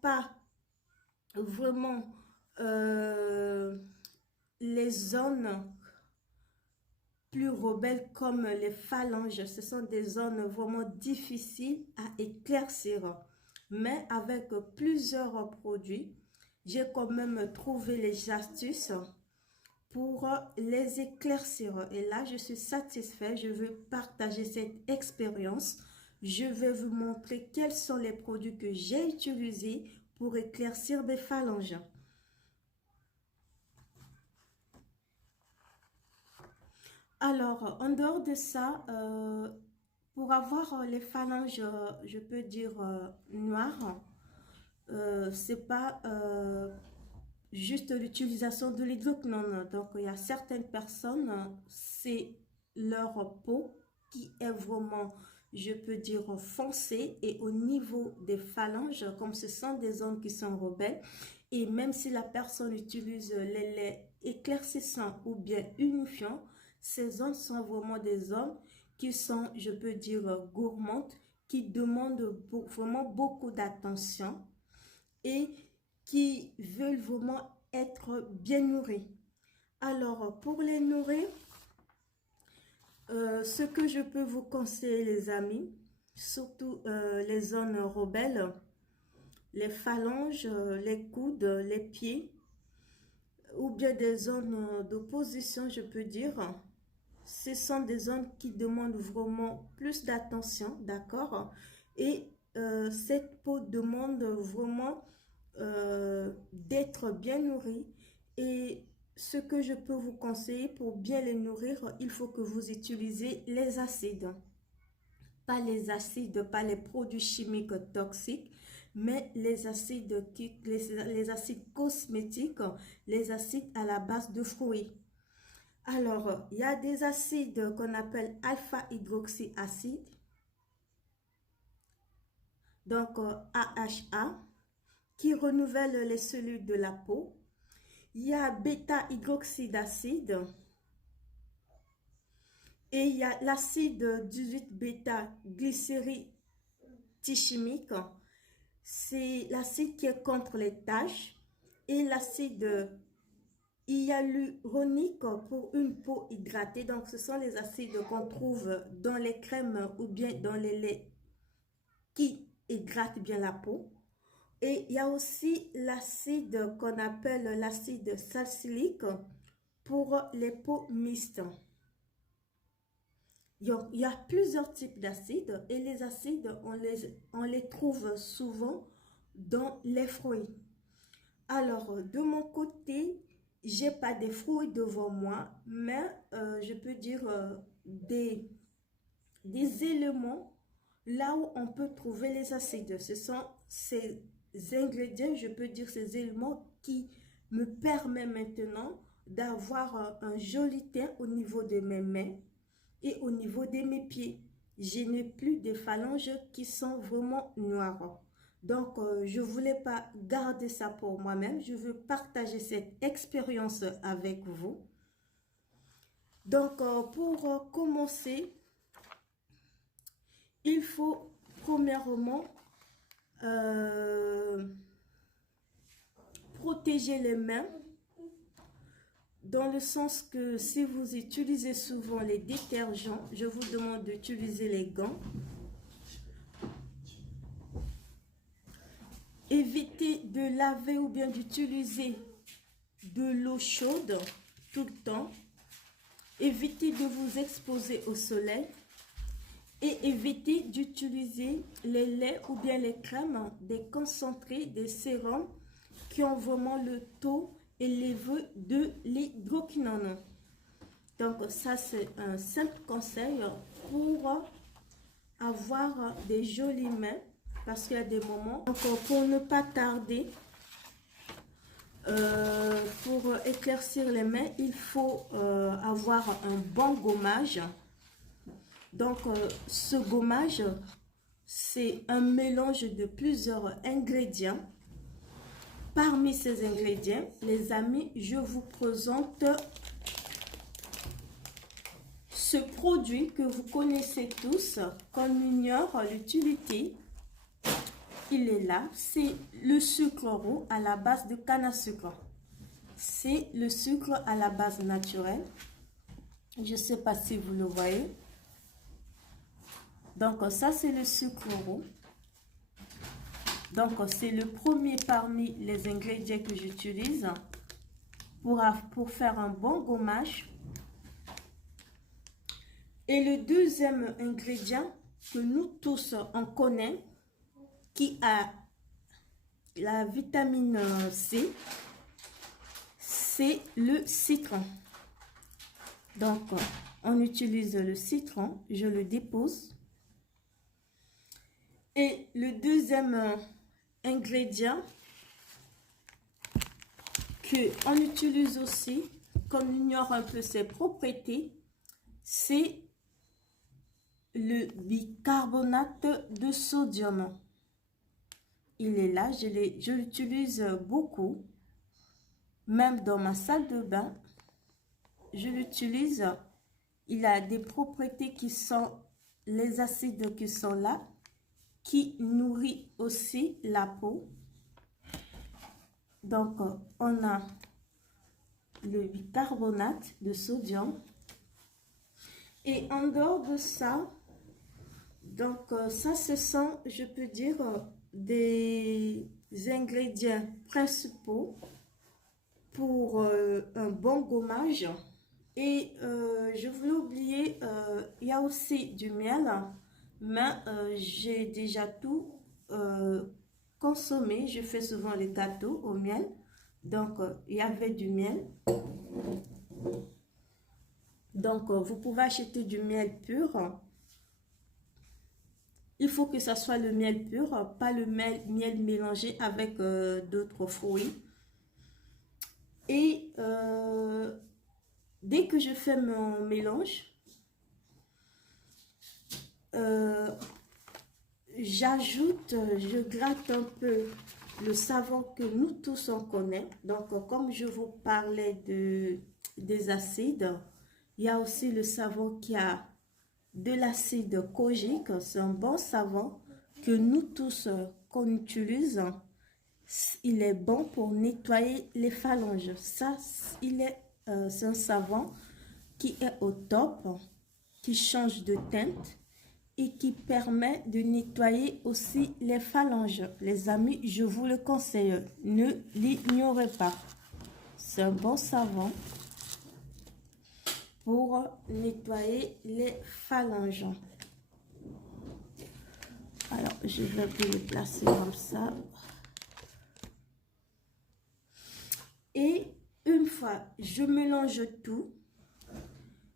pas vraiment les zones plus rebelles comme les phalanges. Ce sont des zones vraiment difficiles à éclaircir. Mais avec plusieurs produits, j'ai quand même trouvé les astuces pour les éclaircir. Et là, je suis satisfaite. Je veux partager cette expérience. Je vais vous montrer quels sont les produits que j'ai utilisés pour éclaircir mes phalanges. Alors, en dehors de ça, pour avoir les phalanges, je peux dire noires, c'est pas juste l'utilisation de l'hydroquinone. Donc, il y a certaines personnes, c'est leur peau qui est vraiment, je peux dire, foncée. Et au niveau des phalanges, comme ce sont des zones qui sont rebelles, et même si la personne utilise les laits éclaircissants ou bien unifiants, ces zones sont vraiment des zones qui sont, je peux dire, gourmandes, qui demandent vraiment beaucoup d'attention et qui veulent vraiment être bien nourries. Alors, pour les nourrir, ce que je peux vous conseiller, les amis, surtout les zones rebelles, les phalanges, les coudes, les pieds, ou bien des zones d'opposition, je peux dire, ce sont des zones qui demandent vraiment plus d'attention, d'accord? Et cette peau demande vraiment d'être bien nourrie. Et ce que je peux vous conseiller pour bien les nourrir, il faut que vous utilisez les acides. Pas les acides, pas les produits chimiques toxiques, mais les acides, les acides cosmétiques, les acides à la base de fruits. Alors, il y a des acides qu'on appelle alpha-hydroxyacide, donc AHA, qui renouvelle les cellules de la peau. Il y a bêta-hydroxydacide et il y a l'acide 18-bêta-glycéryl-tichimique. C'est l'acide qui est contre les taches et l'acide hyaluronique pour une peau hydratée. Donc, ce sont les acides qu'on trouve dans les crèmes ou bien dans les laits qui hydratent bien la peau. Et il y a aussi l'acide qu'on appelle l'acide salicylique pour les peaux mixtes. Il y a plusieurs types d'acides et les acides, on les trouve souvent dans les fruits. Alors, de mon côté, j'ai pas des fruits devant moi, mais je peux dire des éléments là où on peut trouver les acides. Ce sont ces ingrédients, je peux dire ces éléments qui me permettent maintenant d'avoir un joli teint au niveau de mes mains et au niveau de mes pieds. Je n'ai plus de phalanges qui sont vraiment noires. Donc, je ne voulais pas garder ça pour moi-même. Je veux partager cette expérience avec vous. Donc, pour commencer, il faut premièrement protéger les mains dans le sens que si vous utilisez souvent les détergents, je vous demande d'utiliser les gants. Évitez de laver ou bien d'utiliser de l'eau chaude tout le temps. Évitez de vous exposer au soleil. Et évitez d'utiliser les laits ou bien les crèmes, des concentrés, des sérums qui ont vraiment le taux élevé de l'hydroquinone. Donc ça c'est un simple conseil pour avoir des jolies mains parce qu'il y a des moments. Donc pour ne pas tarder, pour éclaircir les mains, il faut avoir un bon gommage. Donc, ce gommage, c'est un mélange de plusieurs ingrédients. Parmi ces ingrédients, les amis, je vous présente ce produit que vous connaissez tous, qu'on ignore l'utilité. il est là. C'est le sucre roux à la base de canne à sucre. C'est le sucre à la base naturelle. Je ne sais pas si vous le voyez. Donc, ça, c'est le sucre roux. Donc, c'est le premier parmi les ingrédients que j'utilise pour faire un bon gommage. Et le deuxième ingrédient que nous tous, on connaît, qui a la vitamine C, c'est le citron. Donc, on utilise le citron, je le dépose. Et le deuxième ingrédient qu'on utilise aussi, qu'on ignore un peu ses propriétés, c'est le bicarbonate de sodium. Il est là, je l'utilise beaucoup, même dans ma salle de bain. Je l'utilise, il a des propriétés qui sont, les acides qui sont là, qui nourrit aussi la peau. Donc, on a le bicarbonate de sodium. Et en dehors de ça, donc ça, ce sont, je peux dire, des ingrédients principaux pour un bon gommage. Et je voulais oublier, il y a aussi du miel, mais j'ai déjà tout consommé. Je fais souvent les gâteaux au miel, donc il y avait du miel. Donc vous pouvez acheter du miel pur. Il faut que ça soit le miel pur, pas le miel mélangé avec d'autres fruits. Et dès que je fais mon mélange, j'ajoute, je gratte un peu le savon que nous tous on connaît. Donc, comme je vous parlais des acides, il y a aussi le savon qui a de l'acide kojique. C'est un bon savon que nous tous qu'on utilise. Il est bon pour nettoyer les phalanges. Ça, c'est un savon qui est au top, qui change de teinte et qui permet de nettoyer aussi les phalanges. Les amis, je vous le conseille, ne l'ignorez pas. C'est un bon savon pour nettoyer les phalanges. Alors, je vais vous le placer comme ça. Et une fois, je mélange tout.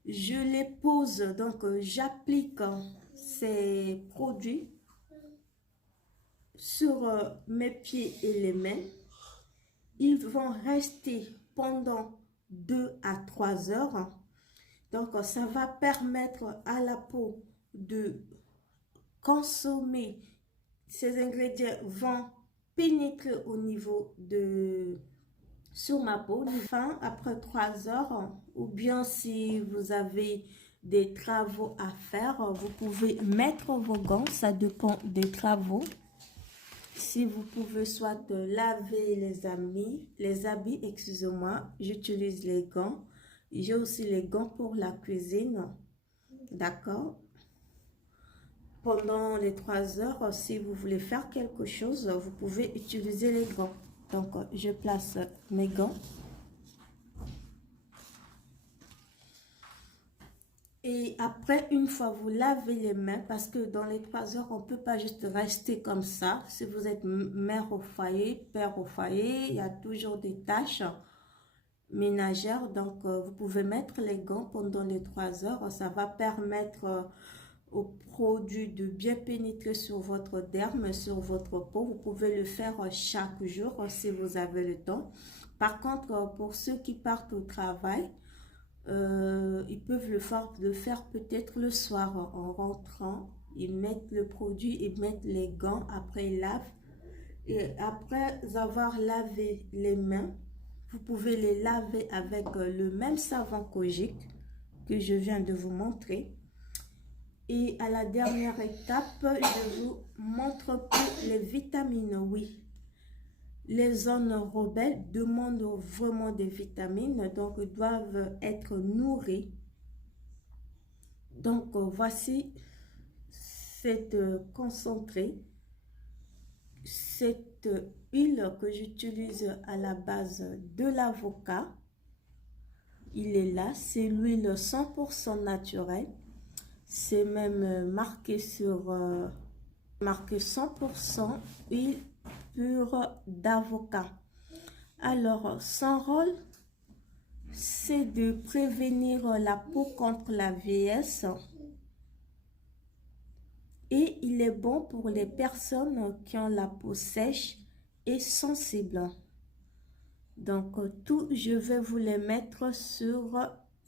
Je les pose, donc j'applique ces produits sur mes pieds et les mains. Ils vont rester pendant 2 à 3 heures. Donc, ça va permettre à la peau de consommer. Ces ingrédients vont pénétrer au niveau de... sur ma peau. Enfin, après 3 heures, ou bien si vous avez des travaux à faire, vous pouvez mettre vos gants, ça dépend des travaux. Si vous pouvez soit laver les habits, excusez-moi, j'utilise les gants. J'ai aussi les gants pour la cuisine, d'accord? Pendant les 3 heures, si vous voulez faire quelque chose, vous pouvez utiliser les gants. Donc, je place mes gants. Et après, une fois vous lavez les mains, parce que dans les 3 heures, on ne peut pas juste rester comme ça. Si vous êtes mère au foyer, père au foyer, il y a toujours des tâches ménagères. Donc, vous pouvez mettre les gants pendant les 3 heures. Ça va permettre au produit de bien pénétrer sur votre derme, sur votre peau. Vous pouvez le faire chaque jour si vous avez le temps. Par contre, pour ceux qui partent au travail, ils peuvent le faire peut-être le soir en rentrant. Ils mettent le produit, ils mettent les gants, après ils lavent. Et après avoir lavé les mains, vous pouvez les laver avec le même savon kojique que je viens de vous montrer. Et à la dernière étape, je vous montre que les vitamines, oui. Les zones rebelles demandent vraiment des vitamines, donc doivent être nourries. Donc voici cette concentrée, cette huile que j'utilise à la base de l'avocat. Il est là, c'est l'huile 100% naturelle. C'est même marqué sur marqué 100% huile pure d'avocat. Alors, son rôle, c'est de prévenir la peau contre la vieillesse et il est bon pour les personnes qui ont la peau sèche et sensible. Donc, tout, je vais vous les mettre sur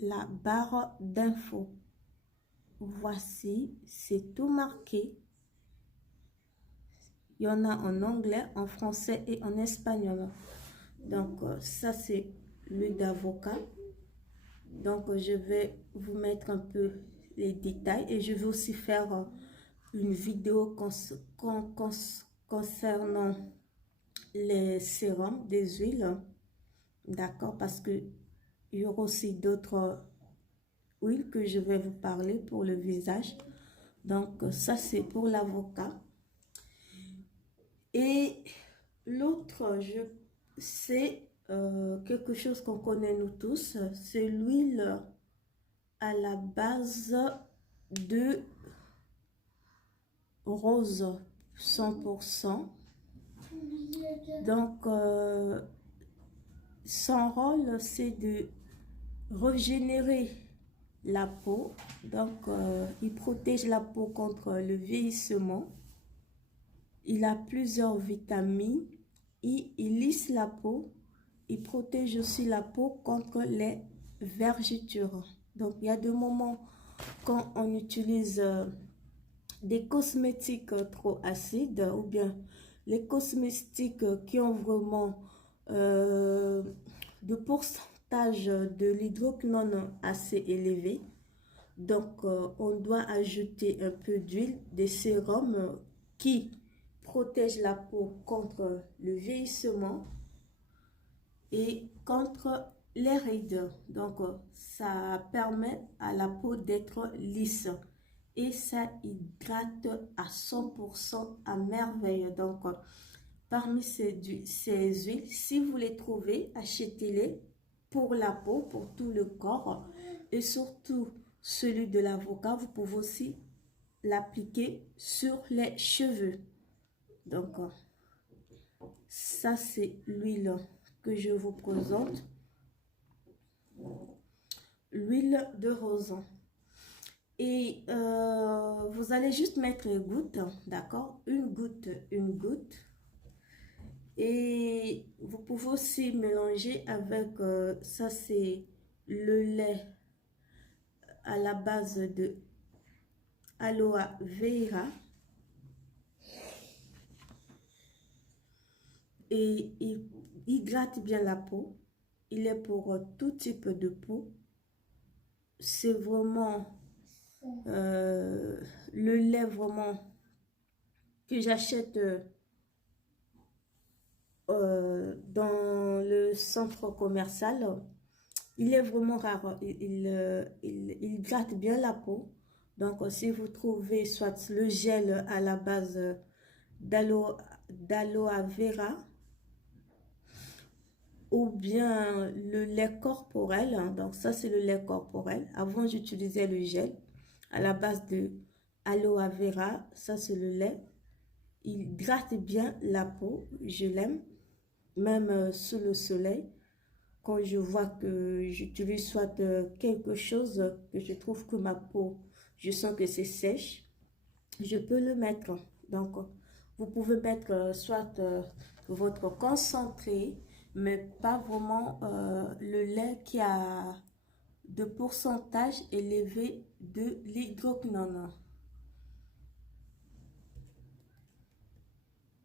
la barre d'infos. Voici, c'est tout marqué. Il y en a en anglais, en français et en espagnol. Donc, ça, c'est l'huile d'avocat. Donc, je vais vous mettre un peu les détails et je vais aussi faire une vidéo concernant les sérums des huiles. D'accord? Parce que il y aura aussi d'autres huiles que je vais vous parler pour le visage. Donc, ça, c'est pour l'avocat. Et l'autre, c'est quelque chose qu'on connaît nous tous, c'est l'huile à la base de rose 100%. Donc, son rôle, c'est de régénérer la peau. Donc, il protège la peau contre le vieillissement. Il a plusieurs vitamines. Il lisse la peau. Il protège aussi la peau contre les vergetures. Donc, il y a des moments quand on utilise des cosmétiques trop acides ou bien les cosmétiques qui ont vraiment de pourcentage de l'hydroquinone assez élevé. Donc, on doit ajouter un peu d'huile, des sérums qui protègent la peau contre le vieillissement et contre les rides. Donc, ça permet à la peau d'être lisse et ça hydrate à 100% à merveille. Donc, parmi ces huiles, si vous les trouvez, achetez-les pour la peau, pour tout le corps et surtout celui de l'avocat. Vous pouvez aussi l'appliquer sur les cheveux. Donc, ça c'est l'huile que je vous présente, l'huile de rose. Et vous allez juste mettre une goutte, d'accord, une goutte. Et vous pouvez aussi mélanger avec, ça c'est le lait à la base de aloe vera. Et il hydrate bien la peau. Il est pour tout type de peau. C'est vraiment le lait vraiment que j'achète dans le centre commercial. Il est vraiment rare. Il hydrate bien la peau. Donc, si vous trouvez soit le gel à la base d'aloe vera ou bien le lait corporel, hein. Donc ça c'est le lait corporel. Avant j'utilisais le gel à la base de aloe vera. Ça c'est le lait. Il hydrate bien la peau. Je l'aime. Même sous le soleil. Quand je vois que j'utilise soit quelque chose que je trouve que ma peau, je sens que c'est sèche, je peux le mettre. Donc vous pouvez mettre soit votre concentré, mais pas vraiment le lait qui a de pourcentage élevé de l'hydroquinone.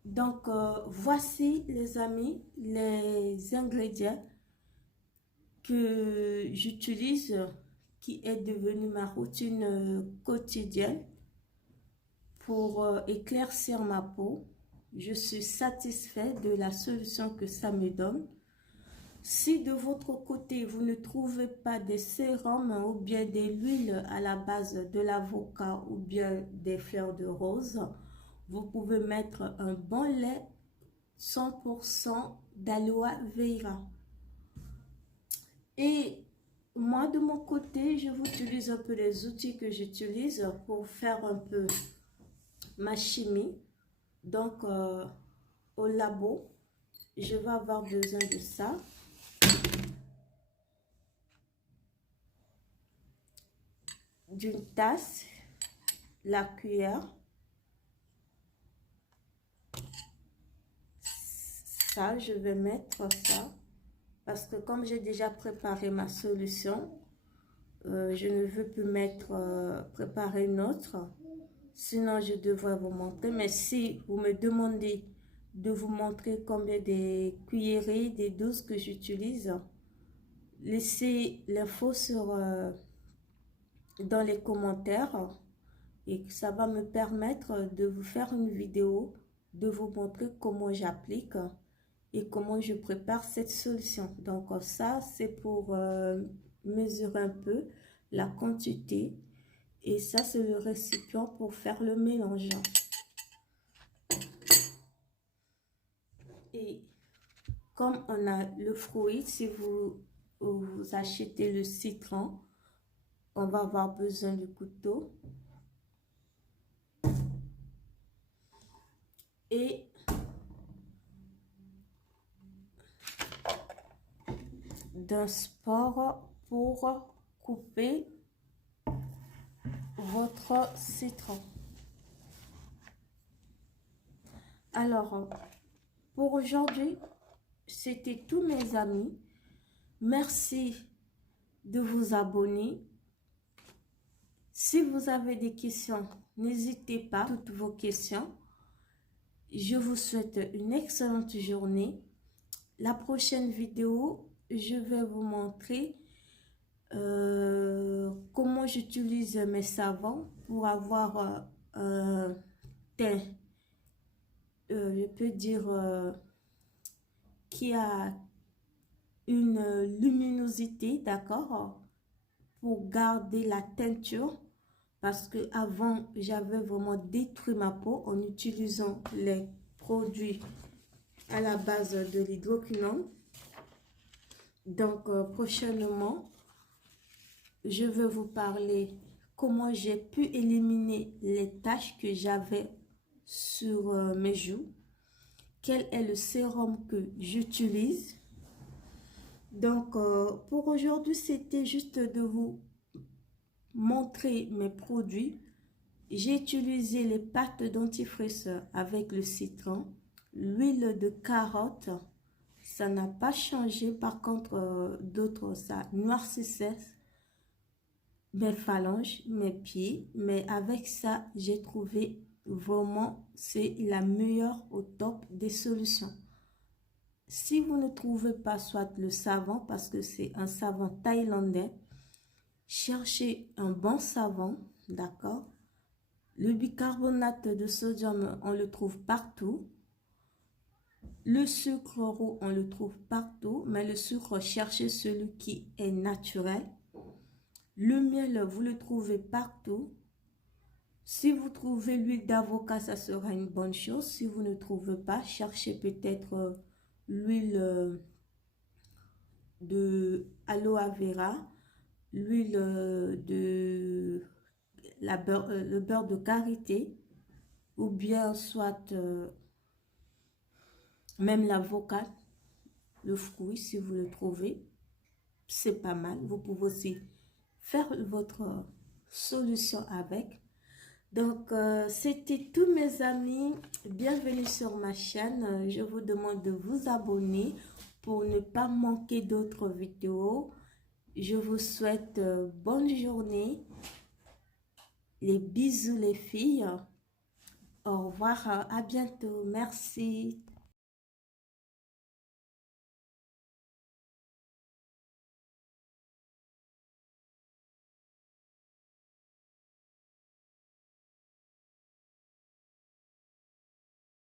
Donc, voici les amis, les ingrédients que j'utilise qui est devenu ma routine quotidienne pour éclaircir ma peau. Je suis satisfait de la solution que ça me donne. Si de votre côté, vous ne trouvez pas des sérums ou bien des huiles à la base de l'avocat ou bien des fleurs de rose, vous pouvez mettre un bon lait 100% d'aloe vera. Et moi, de mon côté, je vous utilise un peu les outils que j'utilise pour faire un peu ma chimie. Donc, au labo, je vais avoir besoin de ça. D'une tasse, la cuillère, ça, je vais mettre ça. Parce que comme j'ai déjà préparé ma solution, je ne veux plus préparer une autre. Sinon, je devrais vous montrer. Mais si vous me demandez de vous montrer combien de cuillerées, des doses que j'utilise, laissez l'info dans les commentaires. Et ça va me permettre de vous faire une vidéo, de vous montrer comment j'applique et comment je prépare cette solution. Donc ça, c'est pour mesurer un peu la quantité. Et ça, c'est le récipient pour faire le mélange. Et comme on a le fruit, si vous achetez le citron, on va avoir besoin du couteau. Et d'un sport pour couper votre citron. Alors, pour aujourd'hui, c'était tous mes amis. Merci de vous abonner. Si vous avez des questions, n'hésitez pas, toutes vos questions. Je vous souhaite une excellente journée. La prochaine vidéo, je vais vous montrer comment j'utilise mes savons pour avoir un teint, je peux dire, qui a une luminosité, d'accord, pour garder la teinture. Parce que avant j'avais vraiment détruit ma peau en utilisant les produits à la base de l'hydroquinone. Donc prochainement, je vais vous parler comment j'ai pu éliminer les taches que j'avais sur mes joues. Quel est le sérum que j'utilise. Donc pour aujourd'hui, c'était juste de vous montrer mes produits. J'ai utilisé les pâtes dentifrice avec le citron, l'huile de carotte, ça n'a pas changé. Par contre, d'autres, ça noircissait mes phalanges, mes pieds, mais avec ça, j'ai trouvé vraiment, c'est la meilleure au top des solutions. Si vous ne trouvez pas soit le savon, parce que c'est un savon thaïlandais, cherchez un bon savon, d'accord? Le bicarbonate de sodium, on le trouve partout. Le sucre roux, on le trouve partout, mais le sucre, cherchez celui qui est naturel. Le miel, vous le trouvez partout. Si vous trouvez l'huile d'avocat, ça sera une bonne chose. Si vous ne trouvez pas, cherchez peut-être l'huile de aloe vera, l'huile de le beurre de karité, ou bien soit même l'avocat, le fruit, si vous le trouvez, c'est pas mal. Vous pouvez aussi faire votre solution avec. Donc, c'était tous mes amis. Bienvenue sur ma chaîne. Je vous demande de vous abonner pour ne pas manquer d'autres vidéos. Je vous souhaite bonne journée. Les bisous les filles. Au revoir, à bientôt. Merci.